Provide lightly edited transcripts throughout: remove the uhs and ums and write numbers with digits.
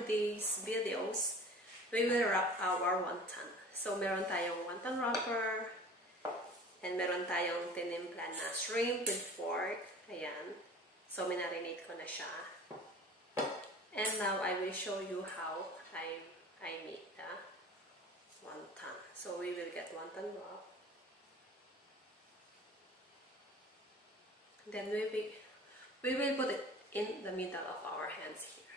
today's videos, we will wrap our wonton. So, meron tayong wonton wrapper, and meron tayong tinimpla na shrimp with pork. Ayan. So, minarinate ko na siya. And now, I will show you how I make the wonton. So, we will get wonton wrap. Then, we will put it in the middle of our hands here.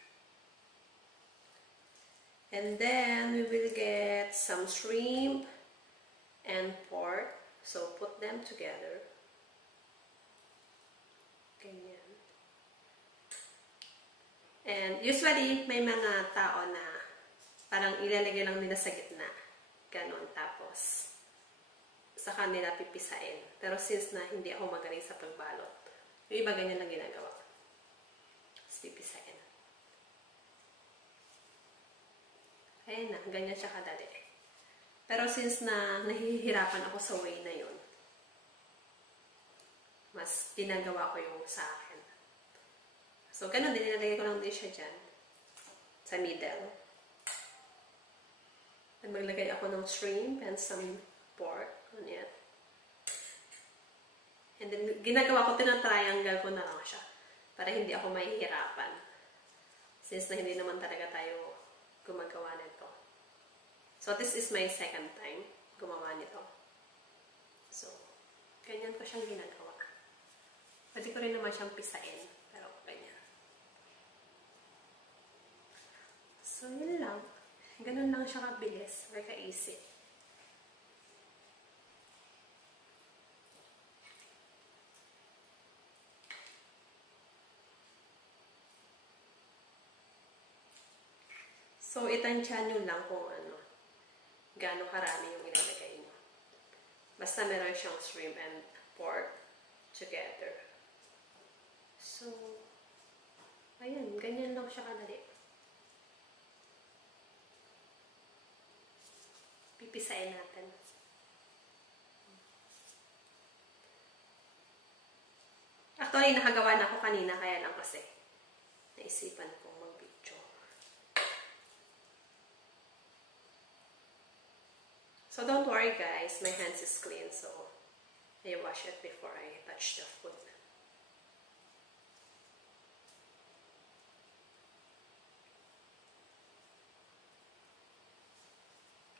And then, we will get some shrimp and pork. So, put them together. Ganyan. And usually, may mga tao na parang ilalagay lang nila sa gitna. Ganon. Tapos, sa kanila pipisain. Pero since na hindi ako magaling sa pagbalot, yung iba ganyan lang ginagawa. Tapos pipisain. Ayan na. Ganyan siya kadali. Pero since na nahihirapan ako sa way na yun, mas ginagawa ko yung sa akin. So, ganun din. Nilalagay ko lang din siya dyan. Sa middle. At maglagay ako ng shrimp and some pork on it. And then, ginagawa ko, tinatriangle ko na lang siya. Para hindi ako mahihirapan. Since na hindi naman talaga tayo gumagawa nito. So, this is my second time gumawa nito. So, ganyan ko siyang ginagawa. Pwede ko rin naman siyang pisain. Pero, ganyan. So, yun lang. Ganun lang siya kabilis. Or ka-easy. So, itansya nyo lang kung ano, gaano karami yung ilalagay nyo. Basta meron siyang shrimp and pork together. So, ayan, ganyan lang siya kadali. Pipisain natin. Actually, nakagawa na ako kanina, kaya lang kasi naisipan kong mag-video. So, don't worry guys, my hands is clean, so I wash it before I touch the food.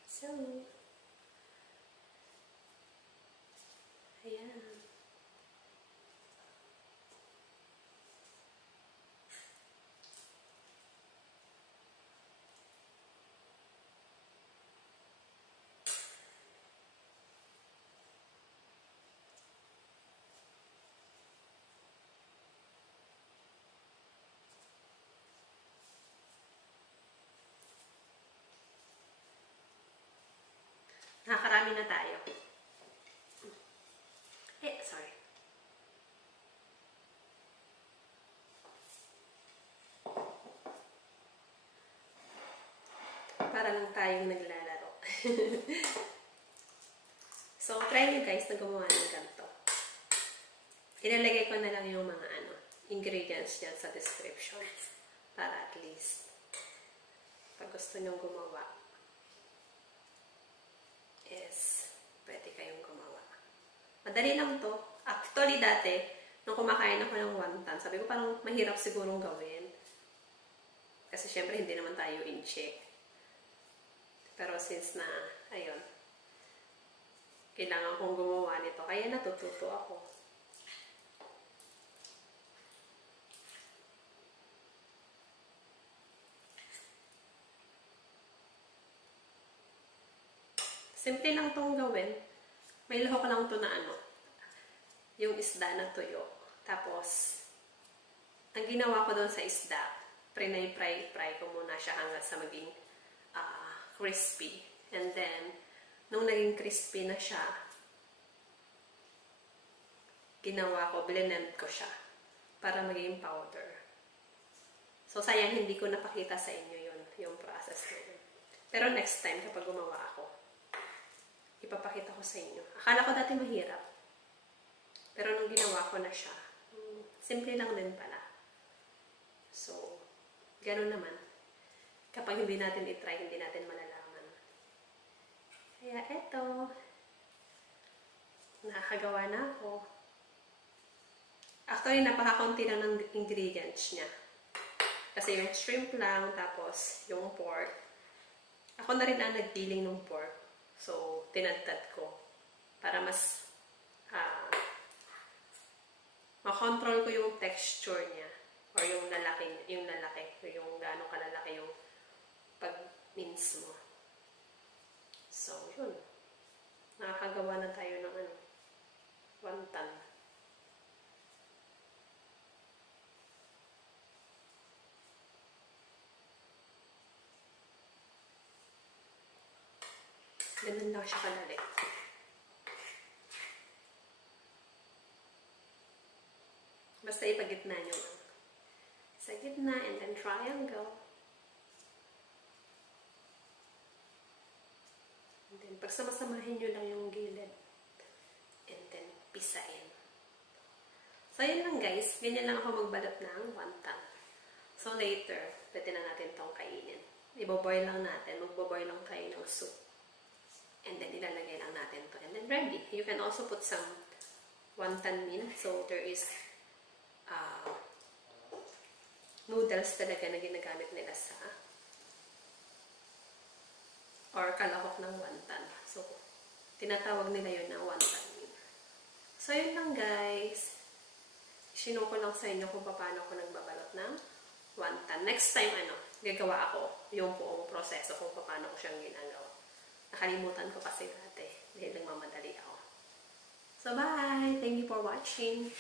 So, ayan. Nakakarami na tayo. Sorry. Para lang tayong naglalaro. So, try nyo guys na gumawa ng ganito. Ilalagay ko na lang yung mga ingredients dyan sa description. Para at least, pag gusto nyo gumawa, pwede kayong gumawa. Madali lang to. Actually, dati, nung kumakain ako ng wonton, sabi ko parang mahirap sigurong gawin. Kasi syempre, hindi naman tayo in-check. Pero since na, ayun, kailangan kong gumawa nito, kaya natututo ako. Simple lang itong gawin. May lahok lang ito na yung isda na tuyo. Tapos, ang ginawa ko doon sa isda, fry ko muna siya hanggang sa maging crispy. And then, nung naging crispy na siya, ginawa ko, blend ko siya para maging powder. So, sayang hindi ko napakita sa inyo yung process na yun. Pero next time, kapag gumawa ako, ipapakita ko sa inyo. Akala ko dati mahirap. Pero nung ginawa ko na siya, simple lang din pala. So, gano'n naman. Kapag hindi natin itry, hindi natin malalaman. Kaya eto, nakakagawa na ako. Actually, napaka-kaunti lang ng ingredients niya. Kasi yung shrimp lang, tapos yung pork. Ako na rin ang nagpiling ng pork. So, tinadtad ko. Para mas makontrol ko yung texture niya. Or yung lalaki, yung gaano kalalaki yung pag-mince mo. So, yun. Nakakagawa na tayo ng wonton. Ganun lang siya kadali. Basta ipagitna nyo lang. Sa gitna and then triangle. And then pagsama-samahin nyo lang yung gilid. And then pisain. So yun lang guys. Ganyan lang ako magbalot ng wonton. So later, pwede na natin itong kainin. Iboboil lang natin. Magboboil lang tayo ng soup. And then, ilalagay lang natin to. And then, ready. You can also put some wonton min. So, there is noodles talaga na ginagamit nila sa or kalahok ng wonton. So, tinatawag nila yun na wonton min. So, yun lang guys. Sinoko ko lang sa inyo kung paano ko nagbabalot ng wonton. Next time, gagawa ako yung buong proseso kung paano ko siyang ginagawa. Nakalimutan ko kasi dati dahil nagmamadali ako. So, bye! Thank you for watching!